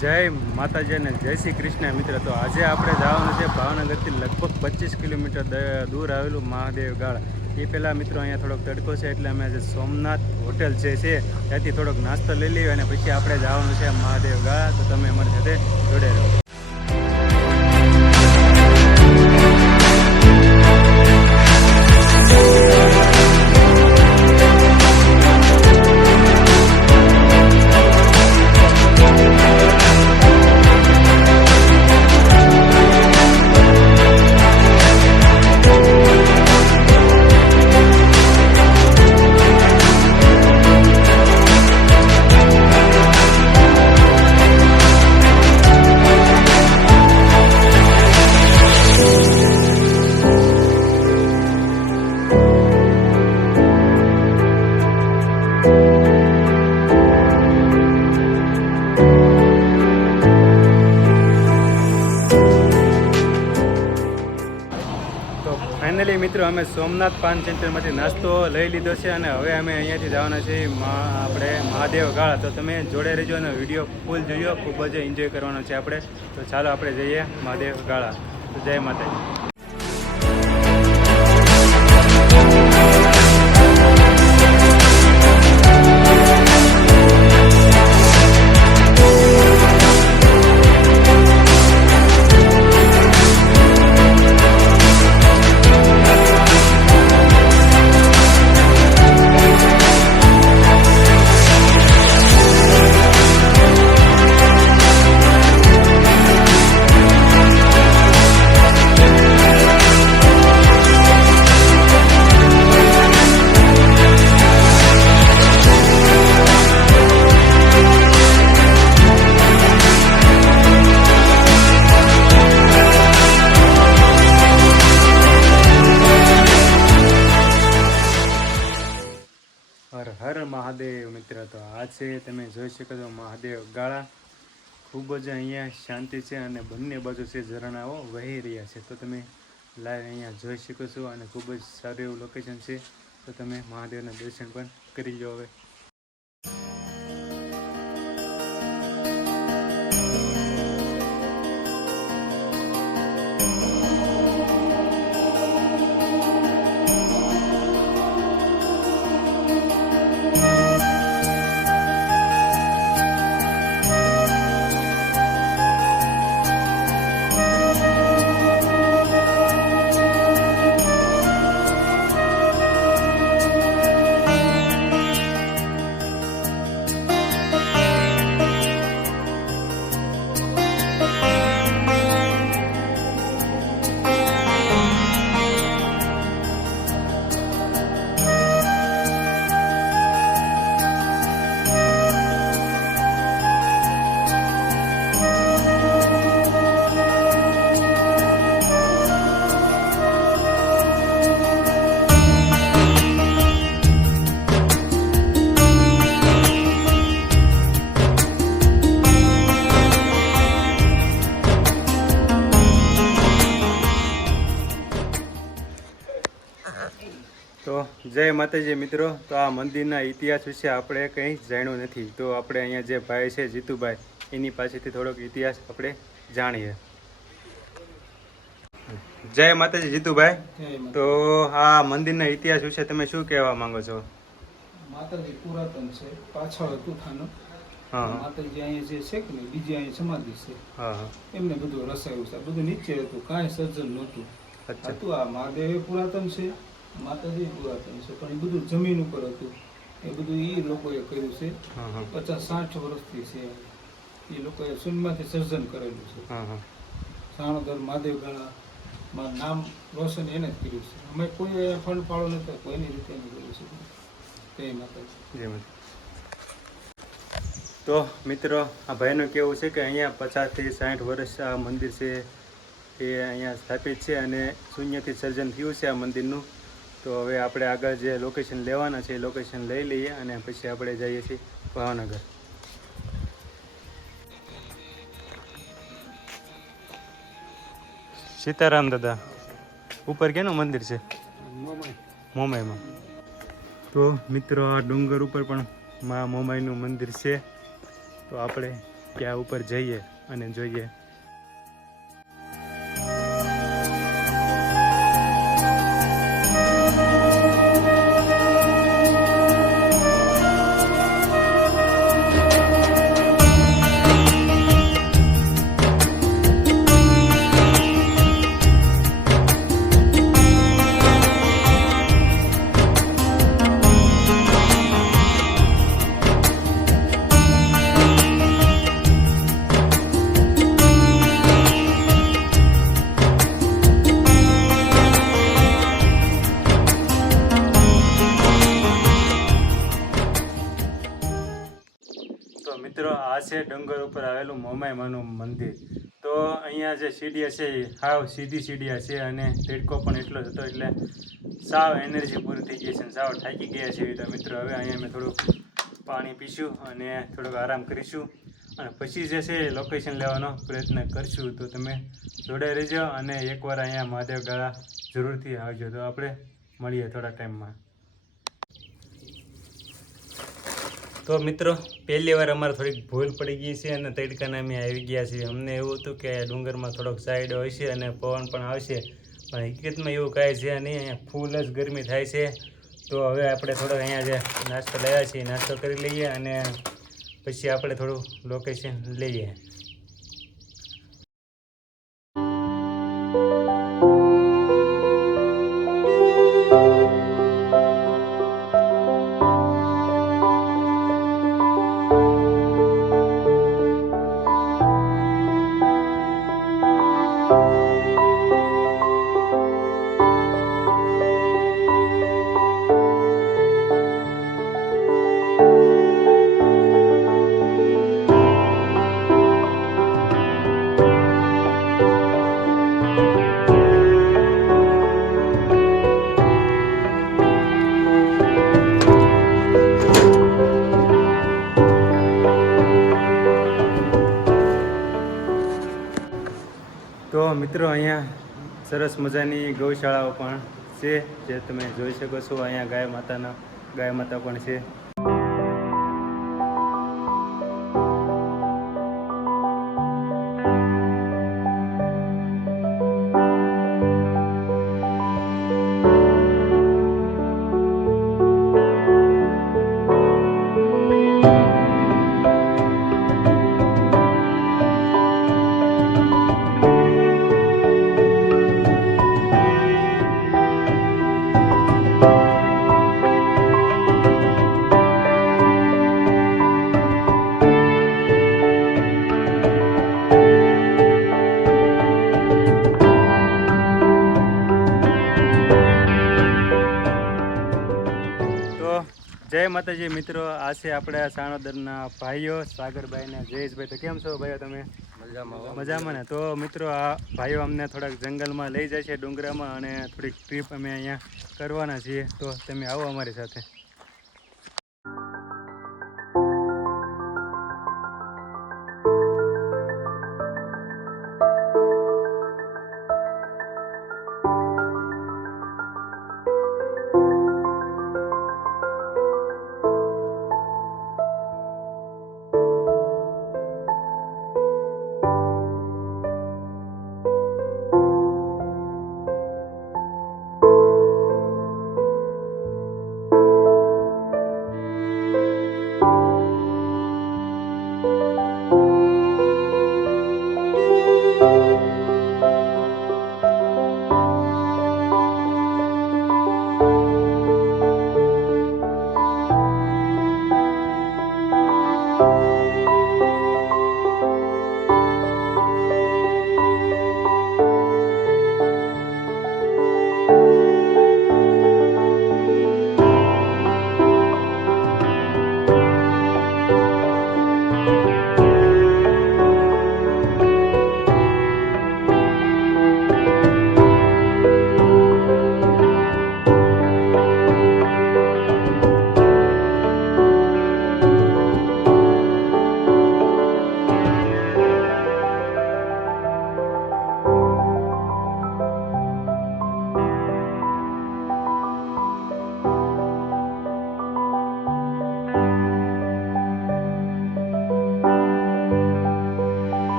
જય માતાજી અને જય શ્રી કૃષ્ણ મિત્ર. તો આજે આપણે જવાનું છે ભાવનગરથી લગભગ 25 કિલોમીટર દૂર આવેલું મહાદેવ ગાળા. એ પહેલાં મિત્રો અહીંયા થોડોક તડકો છે એટલે અમે આજે સોમનાથ હોટેલ જે છે ત્યાંથી થોડોક નાસ્તો લઈ લઈએ અને પછી આપણે જવાનું છે મહાદેવ ગાળા. તો તમે અમારી સાથે જોડે રહો. ફાઇનલી મિત્રો અમે સોમનાથ પાન સેન્ટરમાંથી નાસ્તો લઈ લીધો છે અને હવે અમે અહીંયાથી જવાના છીએ આપણે મહાદેવ ગાળા. તો તમે જોડે રહેજો અને વિડીયો ફૂલ જોયો, ખૂબ જ એન્જોય કરવાનો છે આપણે. તો ચાલો આપણે જઈએ મહાદેવ ગાળા. તો જય માતાજી. હર હર મહાદેવ મિત્ર. તો આ છે તમે જોઈ શકો છો મહાદેવ ગાળા. ખૂબ જ અહીંયા શાંતિ છે અને બંને બાજુ છે ઝરણાઓ વહી રહ્યા છે. તો તમે લાઈવ અહીંયા જોઈ શકો છો અને ખૂબ જ સારું એવું લોકેશન છે. તો તમે મહાદેવના દર્શન પણ કરી લો. હવે તો જય માતાજી મિત્રો. તો આ મંદિરના ઇતિહાસ વિશે આપણે કંઈ જાણ્યું નથી. તો આપણે અહીંયા જે ભાઈ છે જીતુભાઈ, એની પાસેથી થોડોક ઇતિહાસ આપણે જાણીએ. જય માતાજી જીતુભાઈ. તો આ મંદિરના ઇતિહાસ વિશે તમે શું કહેવા માંગો છો? માતાજી પુરાતન છે, પાછળ હતું થાનું. હા, માતાજી અહીંયા જે છે કે ને બીજી અહીંયા સમાધિ છે. હા, એમને બધું રસાયું છે. બધું નીચે હતું, કાંઈ સર્જન નહોતું. હતું આ મહાદેવ પુરાતન છે, માતાજી પુરાતન છે, પણ એ બધું જમીન ઉપર હતું. એ બધું એ લોકોએ કર્યું છે. 50-60 વર્ષથી છે. એ લોકોએ શૂન્યમાંથી સર્જન કરેલું છે. સાણોદર મહાદેવ ગાળામાં નામ રોશન એને જ કર્યું છે. અમે કોઈ ફંડ પાડો નથી, કોઈની રીતે નહીં કર્યું છે. જય માતાજી. તો મિત્રો આ ભાઈનું કહેવું છે કે અહીંયા 50 થી 60 વર્ષ આ મંદિર છે એ અહીંયા સ્થાપિત છે અને શૂન્યથી સર્જન થયું છે આ મંદિરનું. તો હવે આપણે આગળ જે લોકેશન લેવાના છે એ લોકેશન લઈ લઈએ અને પછી આપણે જઈએ છીએ ભાવનગર. સીતારામ દાદા ઉપર કેનું મંદિર છે? મોમાઈમાં. તો મિત્રો આ ડુંગર ઉપર પણ મા મોમાઈનું મંદિર છે. તો આપણે ત્યાં ઉપર જઈએ અને જોઈએ. તો મિત્રો આ છે ડુંગર ઉપર આવેલું મોમાઈમાનું મંદિર. તો અહીંયા જે સીડીયા છે એ સાવ સીધી સીડીયા છે અને તડકો પણ એટલો જ હતો એટલે સાવ એનર્જી પૂરી થઈ ગઈ છે અને સાવ થાકી ગયા છે. તો મિત્રો હવે અહીંયા અમે થોડુંક પાણી પીશું અને થોડોક આરામ કરીશું અને પછી જે છે એ લોકેશન લેવાનો પ્રયત્ન કરશું. તો તમે જોડે રહેજો અને એકવાર અહીંયા મહાદેવ ગાળા જરૂરથી આવજો. તો આપણે મળીએ થોડા ટાઈમમાં. તો મિત્રો પહેલી વાર અમારે થોડીક ભૂલ પડી ગઈ છે અને તડકાના અમે આવી ગયા છીએ. અમને એવું હતું કે ડુંગરમાં થોડોક સાઈડ હોય છે અને પવન પણ આવશે, પણ હકીકતમાં એવું કાંઈ છે નહીં. અહીંયા ફૂલ જ ગરમી થાય છે. તો હવે આપણે થોડોક અહીંયા જે નાસ્તો લાવ્યા છીએ નાસ્તો કરી લઈએ અને પછી આપણે થોડું લોકેશન લઈએ. તો મિત્રો અહીંયા સરસ મજાની ગૌશાળાઓ પણ છે, જે તમે જોઈ શકો છો. અહીંયા ગાય માતા પણ છે. જય માતાજી મિત્રો, આ છે આપણે સાણોદરના ભાઈઓ સાગરભાઈ ને જયેશભાઈ. તો કેમ છો ભાઈઓ તમે? મજામાં ને? તો મિત્રો આ ભાઈઓ અમને થોડાક જંગલમાં લઈ જાય છે, ડુંગરામાં, અને થોડીક ટ્રીપ અમે અહીંયા કરવાના છીએ. તો તમે આવો અમારી સાથે.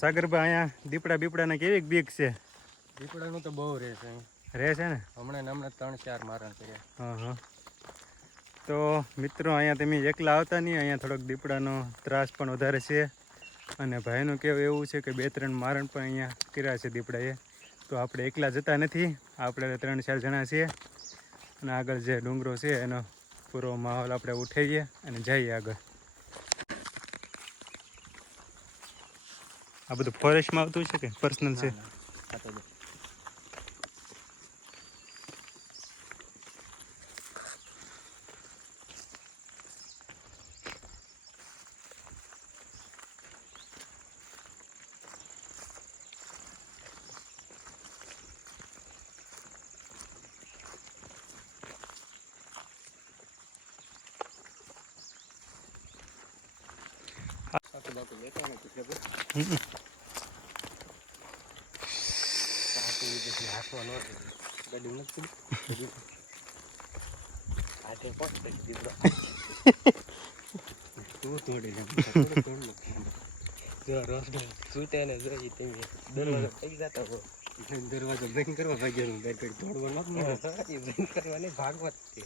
સાગરભાઈ અહીંયા દીપડાને કેવી બીક છે? દીપડાનું તો બહુ રહે છે અહીં. રહે છે ને? હમણાં 3-4 મારણ કર્યા. હા. તો મિત્રો અહીંયા તમે એકલા આવતા નહીં, અહીંયા થોડોક દીપડાનો ત્રાસ પણ વધારે છે. અને ભાઈનું કહેવું એવું છે કે 2-3 મારણ પણ અહીંયા કર્યા છે દીપડાએ. તો આપણે એકલા જતા નથી, આપણે 3-4 જણા છીએ. અને આગળ જે ડુંગરો છે એનો પૂરો માહોલ આપણે ઉઠાવીએ અને જઈએ આગળ. આ બધું ફોરેસ્ટમાં આવતું છે કે પર્સનલ છે? દરવાજો બંધ કરવા ભાગ્યા કરવાની ભાગવત છે.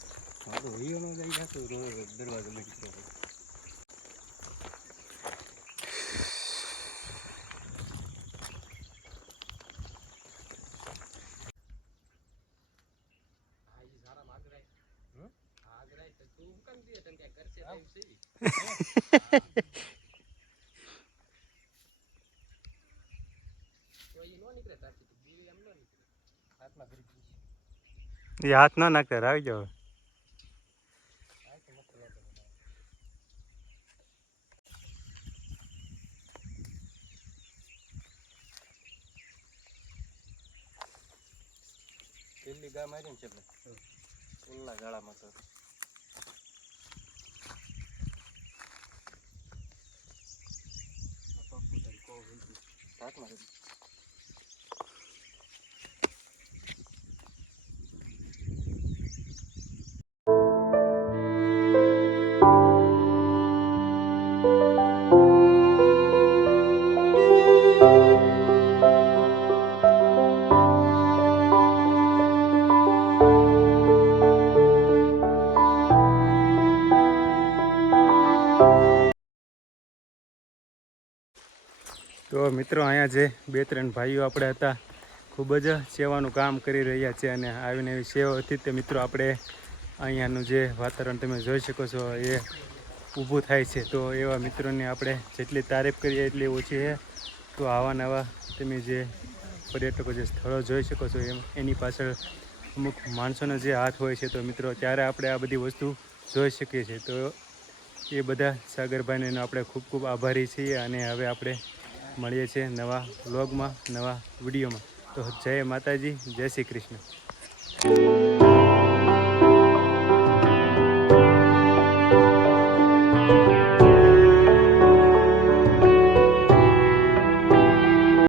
દરવાજો બંધ કરવા એ હાથ ના નાખતા, આવી જાવ. પેલી ગા મારી ને છે પેલા ગાળામાં તો તો મિત્રો અહીંયા જે 2-3 ભાઈઓ આપણે હતા, ખૂબ જ સેવાનું કામ કરી રહ્યા છે. અને આવીને એવી સેવા હતી તે મિત્રો આપણે અહીંયાનું જે વાતાવરણ તમે જોઈ શકો છો એ ઊભું થાય છે. તો એવા મિત્રોની આપણે જેટલી તારીફ કરીએ એટલી ઓછી છે. તો આવા નવા તમે જે પર્યટકો જે સ્થળો જોઈ શકો છો એની પાછળ અમુક માણસોનો જે હાથ હોય છે. તો મિત્રો ત્યારે આપણે આ બધી વસ્તુ જોઈ શકીએ છીએ. તો એ બધા સાગરભાઈને આપણે ખૂબ ખૂબ આભારી છીએ. અને હવે આપણે મળીએ છીએ નવા વ્લોગમાં, નવા વિડીયોમાં. તો જય માતાજી, જય શ્રી કૃષ્ણ.